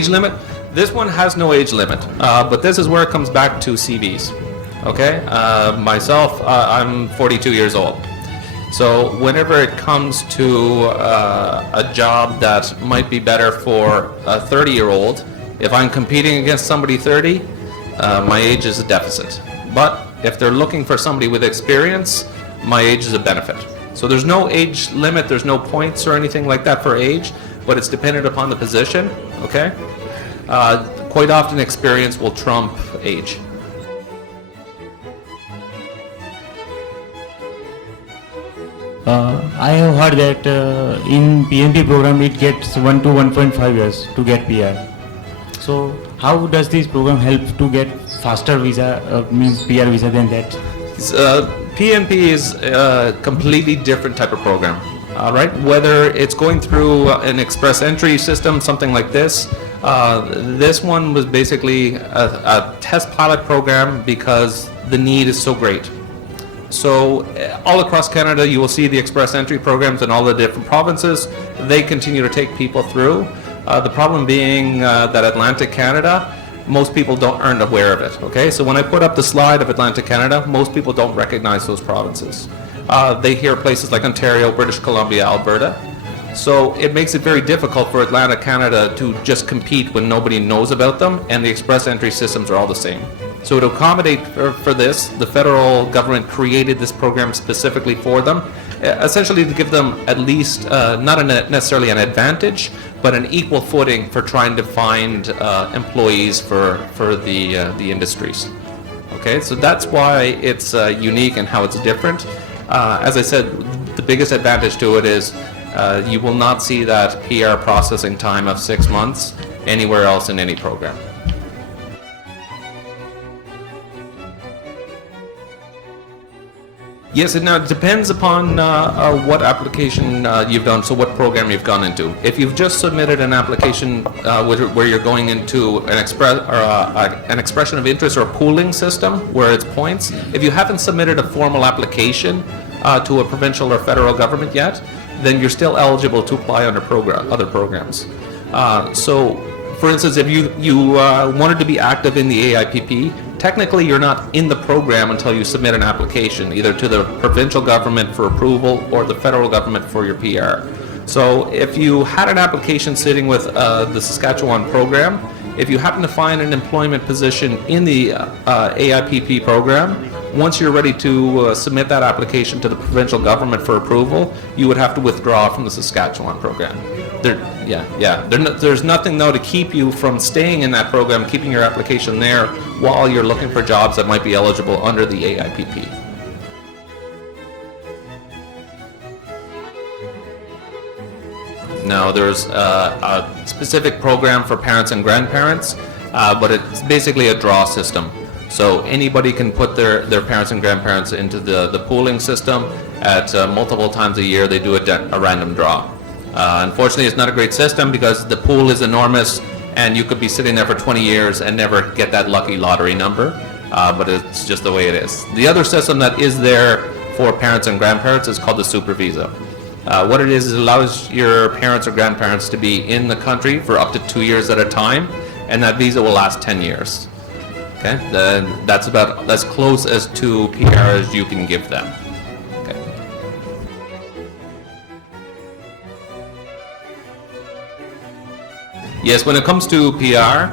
Age limit? This one has no age limit, but this is where it comes back to CVs. Okay, myself, I'm 42 years old. So whenever it comes to a job that might be better for a 30-year-old, if I'm competing against somebody 30, my age is a deficit. But if they're looking for somebody with experience, my age is a benefit. So there's no age limit, there's no points or anything like that for age, but it's dependent upon the position, okay? Quite often experience will trump age. I have heard that in PNP program it gets 1 to 1.5 years to get PR. So how does this program help to get faster visa, means PR visa than that? PNP is a completely different type of program, right? Whether it's going through an express entry system, something like this, this one was basically a test pilot program because the need is so great. So all across Canada, you will see the express entry programs in all the different provinces. They continue to take people through. The problem being that Atlantic Canada, most people aren't aware of it. Okay, so when I put up the slide of Atlantic Canada, most people don't recognize those provinces. They hear places like Ontario, British Columbia, Alberta. So it makes it very difficult for Atlantic Canada to just compete when nobody knows about them, and the express entry systems are all the same. So to accommodate for this, the federal government created this program specifically for them, essentially to give them at least, not necessarily an advantage, but an equal footing for trying to find employees for the industries. Okay, so that's why it's unique and how it's different. As I said, the biggest advantage to it is you will not see that PR processing time of 6 months anywhere else in any program. Yes, it now depends upon what application you've done, so what program you've gone into. If you've just submitted an application where you're going into an expression of interest or a pooling system where it's points, if you haven't submitted a formal application to a provincial or federal government yet, then you're still eligible to apply under other programs. So, for instance, if you wanted to be active in the AIPP, technically you're not in the program until you submit an application, either to the provincial government for approval or the federal government for your PR. So if you had an application sitting with the Saskatchewan program, if you happen to find an employment position in the AIPP program, once you're ready to submit that application to the provincial government for approval, you would have to withdraw from the Saskatchewan program. There's nothing though to keep you from staying in that program, keeping your application there while you're looking for jobs that might be eligible under the AIPP. Now there's a specific program for parents and grandparents, but it's basically a draw system. So anybody can put their parents and grandparents into the pooling system at multiple times a year. They do a random draw. Unfortunately, it's not a great system because the pool is enormous and you could be sitting there for 20 years and never get that lucky lottery number, but it's just the way it is. The other system that is there for parents and grandparents is called the Super Visa. What it is, it allows your parents or grandparents to be in the country for up to 2 years at a time, and that visa will last 10 years. Okay, then that's about as close as to PR as you can give them. Okay. Yes, when it comes to PR,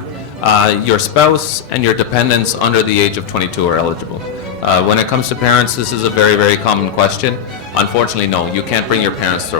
your spouse and your dependents under the age of 22 are eligible. When it comes to parents, this is a very, very common question. Unfortunately, no, you can't bring your parents